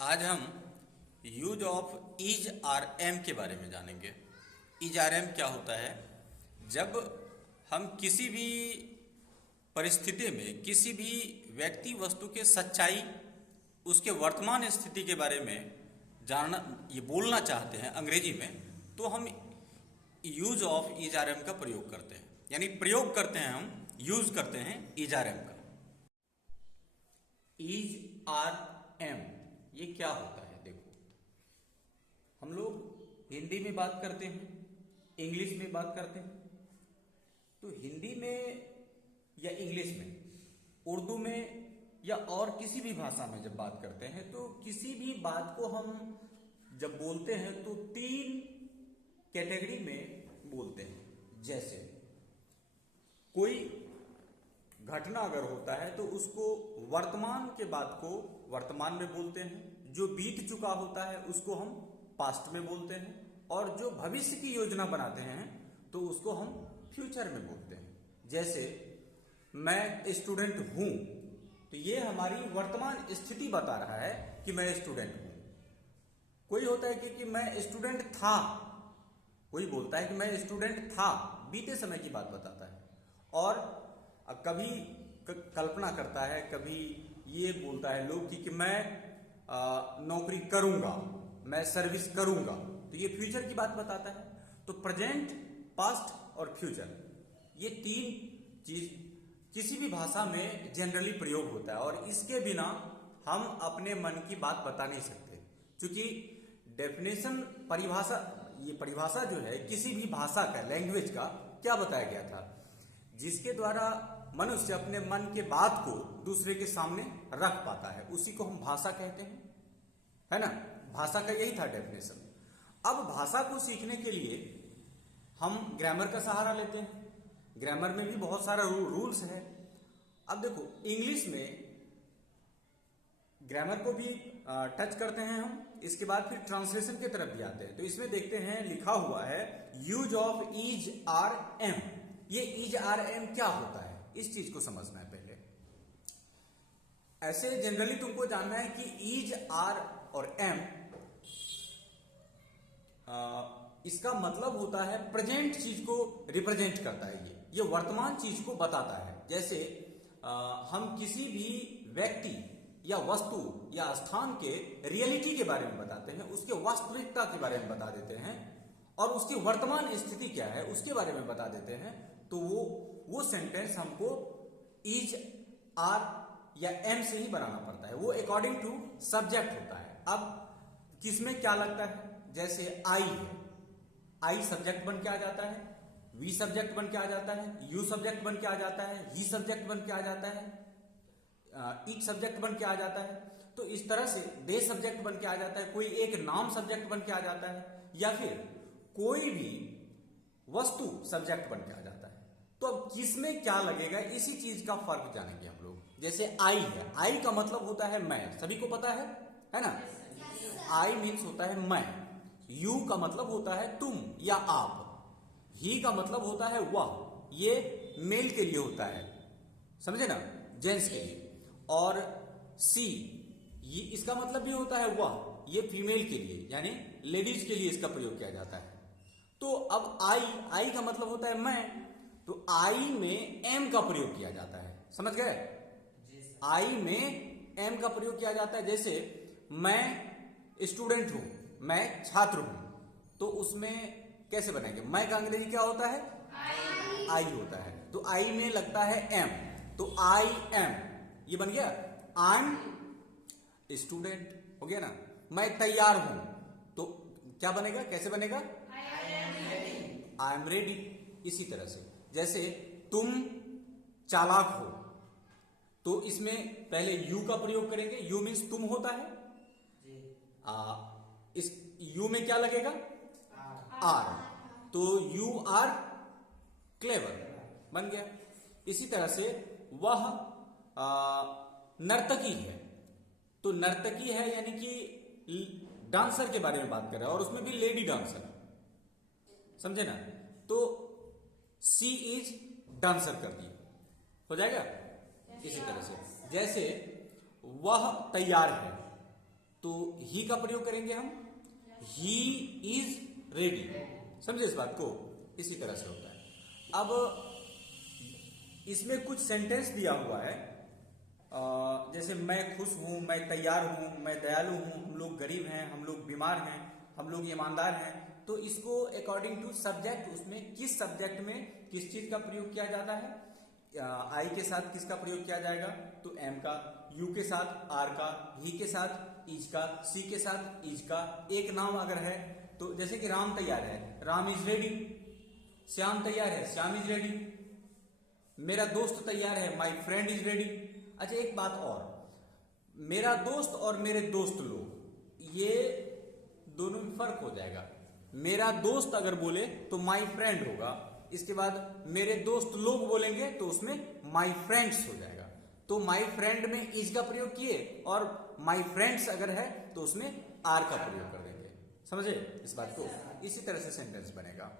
आज हम use of is are am के बारे में जानेंगे। इज आर एम क्या होता है? जब हम किसी भी परिस्थिति में किसी भी व्यक्ति वस्तु के सच्चाई, उसके वर्तमान स्थिति के बारे में जानना, ये बोलना चाहते हैं अंग्रेजी में, तो हम use of is are am का प्रयोग करते हैं। यानी प्रयोग करते हैं, हम यूज करते हैं इज आर एम का। इज आर एम ये क्या होता है? देखो, हम लोग हिंदी में बात करते हैं, इंग्लिश में बात करते हैं। तो हिंदी में या इंग्लिश में, उर्दू में या और किसी भी भाषा में जब बात करते हैं, तो किसी भी बात को हम जब बोलते हैं तो तीन कैटेगरी में बोलते हैं। जैसे कोई घटना अगर होता है तो उसको वर्तमान के बात को वर्तमान में बोलते हैं, जो बीत चुका होता है उसको हम पास्ट में बोलते हैं, और जो भविष्य की योजना बनाते हैं तो उसको हम फ्यूचर में बोलते हैं। जैसे मैं स्टूडेंट हूं, तो ये हमारी वर्तमान स्थिति बता रहा है कि मैं स्टूडेंट हूं। कोई होता है कि मैं स्टूडेंट था, कोई बोलता है कि मैं स्टूडेंट था, बीते समय की बात बताता है। और कभी कल्पना करता है, कभी ये बोलता है लोग कि मैं नौकरी करूंगा, मैं सर्विस करूंगा, तो ये फ्यूचर की बात बताता है। तो प्रेजेंट, पास्ट और फ्यूचर, ये तीन चीज किसी भी भाषा में जनरली प्रयोग होता है, और इसके बिना हम अपने मन की बात बता नहीं सकते। क्योंकि डेफिनेशन, परिभाषा जो है किसी भी भाषा का, लैंग्वेज का, क्या बताया गया था? जिसके द्वारा मनुष्य अपने मन के बात को दूसरे के सामने रख पाता है, उसी को हम भाषा कहते हैं, है ना? भाषा का यही था डेफिनेशन। अब भाषा को सीखने के लिए हम ग्रामर का सहारा लेते हैं। ग्रामर में भी बहुत सारा रूल्स है। अब देखो, इंग्लिश में ग्रामर को भी टच करते हैं हम, इसके बाद फिर ट्रांसलेशन की तरफ भी आते हैं। तो इसमें देखते हैं, लिखा हुआ है use of is are am. ये इज आर एम क्या होता है, इस चीज को समझना है पहले। ऐसे जनरली तुमको जानना है कि इज, आर और एम, इसका मतलब होता है प्रेजेंट चीज को रिप्रेजेंट करता है। ये वर्तमान चीज को बताता है। जैसे हम किसी भी व्यक्ति या वस्तु या स्थान के रियलिटी के बारे में बताते हैं, उसके वास्तविकता के बारे में बता देते हैं, और उसकी वर्तमान स्थिति क्या है उसके बारे में बता देते हैं। तो वो सेंटेंस हमको इज, आर या एम से ही बनाना पड़ता है। वो अकॉर्डिंग टू सब्जेक्ट होता है। अब किसमें क्या लगता है? जैसे आई है, आई सब्जेक्ट बन के आ जाता है, वी सब्जेक्ट बन के आ जाता है, यू सब्जेक्ट बन के आ जाता है, ही सब्जेक्ट बन के आ जाता है, इट सब्जेक्ट बन के आ जाता है। तो इस तरह से दे सब्जेक्ट बन के आ जाता है, कोई एक नाम सब्जेक्ट बन के आ जाता है, या फिर कोई भी वस्तु सब्जेक्ट बन के आ जाता है। तो अब किसमें क्या लगेगा, इसी चीज का फर्क जानेंगे हम लोग। जैसे आई है, आई का मतलब होता है मैं, सभी को पता है ना? आई मीन्स होता है मैं। यू का मतलब होता है तुम या आप। ही का मतलब होता है वह, ये मेल के लिए होता है, समझे ना, जेंट्स के लिए। और सी, ये इसका मतलब भी होता है वह, ये फीमेल के लिए, यानी लेडीज के लिए इसका प्रयोग किया जाता है। तो अब आई का मतलब होता है मैं, तो आई में एम का प्रयोग किया जाता है। समझ गए? आई में एम का प्रयोग किया जाता है। जैसे मैं स्टूडेंट हूं, मैं छात्र हूं, तो उसमें कैसे बनाएंगे? मैं का अंग्रेजी क्या होता है? आई होता है। तो आई में लगता है एम, तो आई एम, ये बन गया आई एम स्टूडेंट, हो गया ना? मैं तैयार हूं, तो क्या बनेगा, कैसे बनेगा? I am ready. इसी तरह से जैसे तुम चालाक हो, तो इसमें पहले यू का प्रयोग करेंगे। यू मीन्स तुम होता है, इस यू में क्या लगेगा? आर, तो यू आर क्लेवर, बन गया। इसी तरह से वह नर्तकी है, तो नर्तकी है यानी कि डांसर के बारे में बात कर रहा है, और उसमें भी लेडी डांसर, समझे ना? तो सी इज डांसर कर दिया, हो जाएगा। इसी तरह से जैसे वह तैयार है, तो ही का प्रयोग करेंगे हम, ही इज रेडी। समझे इस बात को? इसी तरह से होता है। अब इसमें कुछ सेंटेंस दिया हुआ है, जैसे मैं खुश हूं, मैं तैयार हूं, मैं दयालु हूं, हम लोग गरीब हैं, हम लोग बीमार हैं, हम लोग ईमानदार हैं। तो इसको अकॉर्डिंग टू सब्जेक्ट, उसमें किस सब्जेक्ट में किस चीज का प्रयोग किया जाता है। आई के साथ किसका प्रयोग किया जाएगा, तो एम का, यू के साथ आर का, ही के साथ इज का, सी के साथ इज का। एक नाम अगर है तो जैसे कि राम तैयार है, राम इज रेडी। श्याम तैयार है, श्याम इज रेडी। मेरा दोस्त तैयार है, माई फ्रेंड इज रेडी। अच्छा एक बात और, मेरा दोस्त और मेरे दोस्त लोग, ये दोनों में फर्क हो जाएगा। मेरा दोस्त अगर बोले तो माई फ्रेंड होगा, इसके बाद मेरे दोस्त लोग बोलेंगे तो उसमें माई फ्रेंड्स हो जाएगा। तो माई फ्रेंड में इज का प्रयोग किए, और माई फ्रेंड्स अगर है तो उसमें आर का प्रयोग कर देंगे। समझे इस बात को? इसी तरह से सेंटेंस बनेगा।